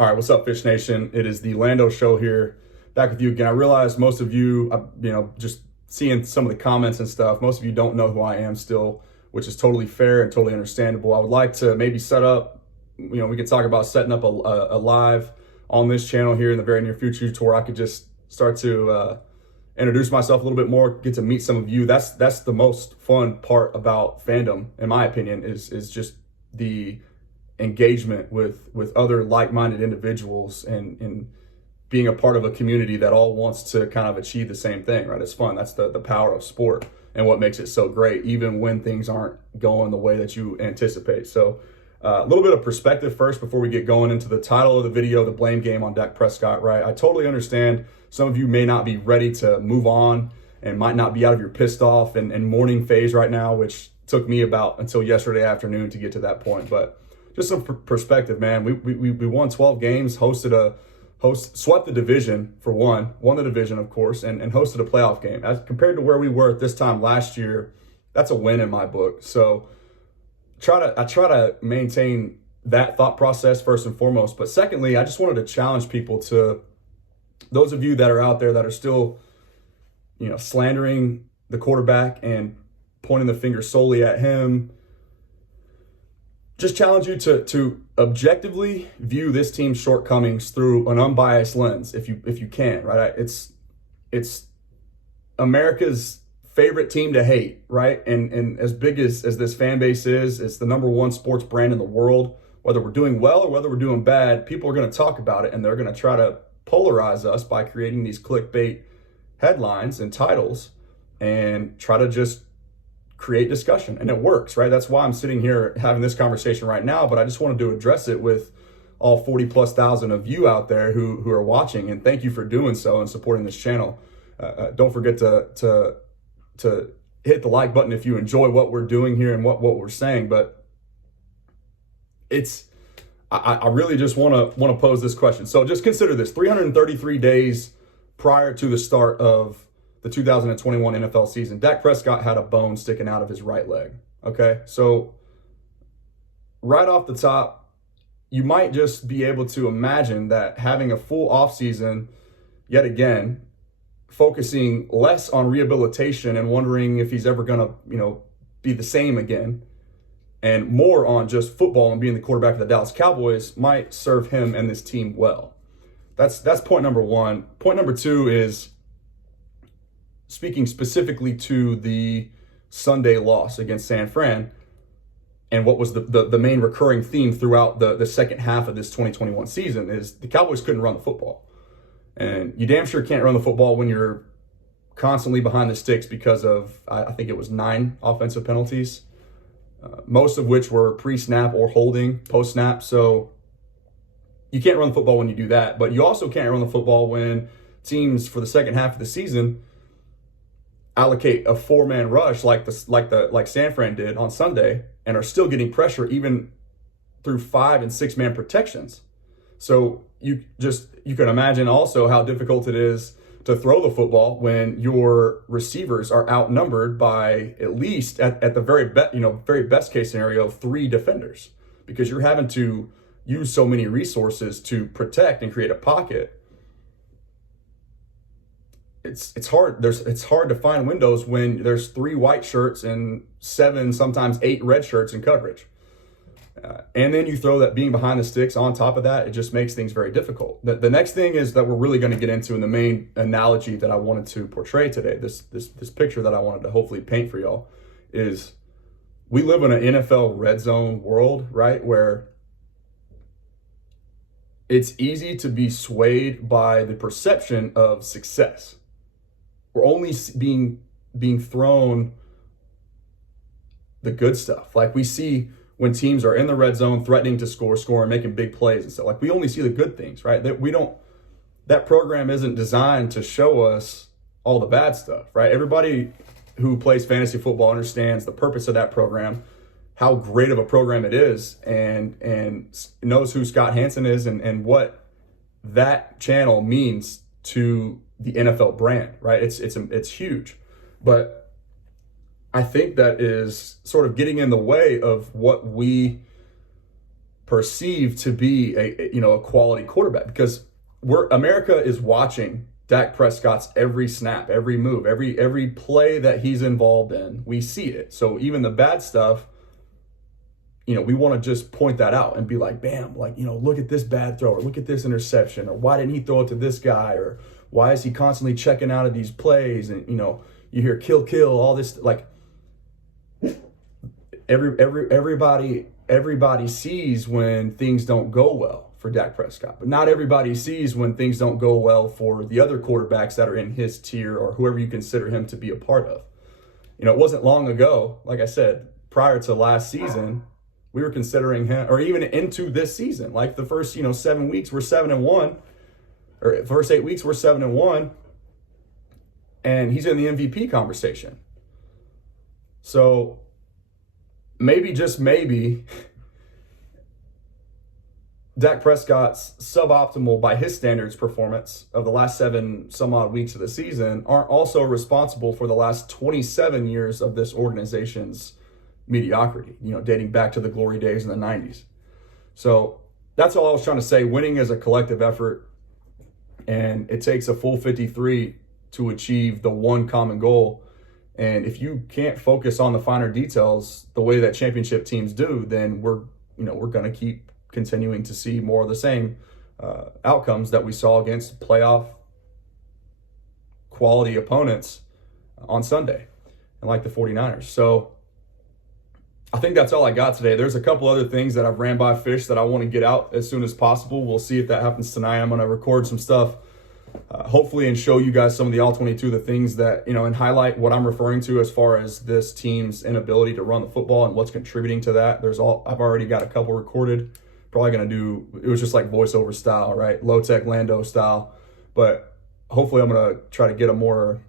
All right, what's up, Fish Nation? It is the Lando Show here, back with you again. I realize most of you, just seeing some of the comments and stuff, most of you don't know who I am still, which is totally fair and totally understandable. I would like to maybe set up, we can talk about setting up a live on this channel here in the very near future to where I could just start to introduce myself a little bit more, get to meet some of you. That's the most fun part about fandom, in my opinion, is just the engagement with other like-minded individuals and being a part of a community that all wants to kind of achieve the same thing, right? It's fun. That's the power of sport and what makes it so great, even when things aren't going the way that you anticipate. So a little bit of perspective first before we get going into the title of the video, the blame game on Dak Prescott, right? I totally understand some of you may not be ready to move on and might not be out of your pissed off and mourning phase right now, which took me about until yesterday afternoon to get to that point. But just some perspective, man. We won 12 games, swept the division for one, won the division, of course, and hosted a playoff game. As compared to where we were at this time last year, that's a win in my book. So I try to maintain that thought process first and foremost. But secondly, I just wanted to challenge people, to those of you that are out there that are still, slandering the quarterback and pointing the finger solely at him. Just challenge you to objectively view this team's shortcomings through an unbiased lens, if you can, right? It's America's favorite team to hate, right? And as big as this fan base is, it's the #1 sports brand in the world. Whether we're doing well or whether we're doing bad, people are going to talk about it, and they're going to try to polarize us by creating these clickbait headlines and titles and try to just create discussion, and it works, right? That's why I'm sitting here having this conversation right now, but I just wanted to address it with all 40,000+ of you out there who are watching, and thank you for doing so and supporting this channel. Don't forget to hit the like button if you enjoy what we're doing here and what we're saying. But I really just want to pose this question. So just consider this: 333 days prior to the start of the 2021 NFL season, Dak Prescott had a bone sticking out of his right leg. Okay, so right off the top, you might just be able to imagine that having a full offseason, yet again, focusing less on rehabilitation and wondering if he's ever gonna, be the same again, and more on just football and being the quarterback of the Dallas Cowboys might serve him and this team well. That's point number one. Point number two is, speaking specifically to the Sunday loss against San Fran, and what was the main recurring theme throughout the second half of this 2021 season, is the Cowboys couldn't run the football. And you damn sure can't run the football when you're constantly behind the sticks because of, I think it was 9 offensive penalties, most of which were pre-snap or holding post-snap. So you can't run the football when you do that, but you also can't run the football when teams for the second half of the season allocate a 4-man rush like San Fran did on Sunday and are still getting pressure even through 5- and 6-man protections. So you can imagine also how difficult it is to throw the football when your receivers are outnumbered by at least at the very best case scenario 3 defenders, because you're having to use so many resources to protect and create a pocket. It's hard. It's hard to find windows when there's 3 white shirts and 7, sometimes 8 red shirts in coverage. And then you throw that being behind the sticks on top of that, it just makes things very difficult. The next thing is that we're really going to get into, in the main analogy that I wanted to portray today, this picture that I wanted to hopefully paint for y'all, is we live in an NFL RedZone world, right? Where it's easy to be swayed by the perception of success. We're only being thrown the good stuff. Like, we see when teams are in the red zone threatening to score and making big plays and stuff. Like, we only see the good things, right? That program isn't designed to show us all the bad stuff, right? Everybody who plays fantasy football understands the purpose of that program, how great of a program it is, and knows who Scott Hansen is and what that channel means to the NFL brand, right? It's huge. But I think that is sort of getting in the way of what we perceived to be a quality quarterback, because America is watching Dak Prescott's every snap, every move, every play that he's involved in. We see it. So even the bad stuff, we want to just point that out and be like, bam, like, look at this bad throw, or look at this interception, or why didn't he throw it to this guy, or why is he constantly checking out of these plays? And, you hear kill, all this, like everybody sees when things don't go well for Dak Prescott, but not everybody sees when things don't go well for the other quarterbacks that are in his tier, or whoever you consider him to be a part of. It wasn't long ago, like I said, prior to last season, we were considering him, or even into this season, like the first, 7 weeks, we're 7-1, or first 8 weeks, we're 7-1, and he's in the MVP conversation. So maybe, just maybe, Dak Prescott's suboptimal, by his standards, performance of the last 7 some odd weeks of the season aren't also responsible for the last 27 years of this organization's mediocrity, dating back to the glory days in the 90s. So that's all I was trying to say. Winning is a collective effort, and it takes a full 53 to achieve the one common goal. And if you can't focus on the finer details the way that championship teams do, then we're going to keep continuing to see more of the same outcomes that we saw against playoff quality opponents on Sunday, and like the 49ers. So I think that's all I got today. There's a couple other things that I've ran by Fish that I want to get out as soon as possible. We'll see if that happens tonight. I'm going to record some stuff, hopefully, and show you guys some of the All-22, the things that, and highlight what I'm referring to as far as this team's inability to run the football and what's contributing to that. I've already got a couple recorded. Probably going to do, it was just like voiceover style, right? Low-tech Lando style. But hopefully I'm going to try to get a more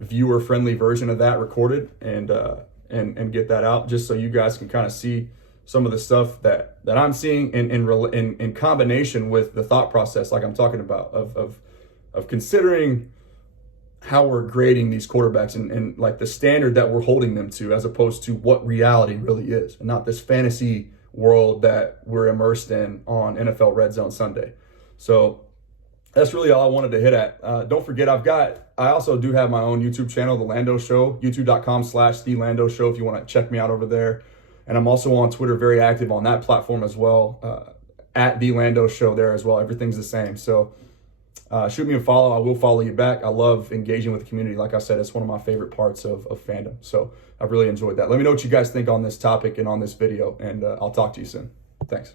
viewer-friendly version of that recorded and get that out, just so you guys can kind of see some of the stuff that I'm seeing in combination with the thought process, like I'm talking about, of considering how we're grading these quarterbacks and like the standard that we're holding them to, as opposed to what reality really is, and not this fantasy world that we're immersed in on NFL RedZone Sunday. So that's really all I wanted to hit at. Don't forget, I also do have my own YouTube channel, The Lando Show, youtube.com/The Lando Show, if you want to check me out over there. And I'm also on Twitter, very active on that platform as well, at The Lando Show there as well. Everything's the same. So shoot me a follow. I will follow you back. I love engaging with the community. Like I said, it's one of my favorite parts of fandom. So I've really enjoyed that. Let me know what you guys think on this topic and on this video, and I'll talk to you soon. Thanks.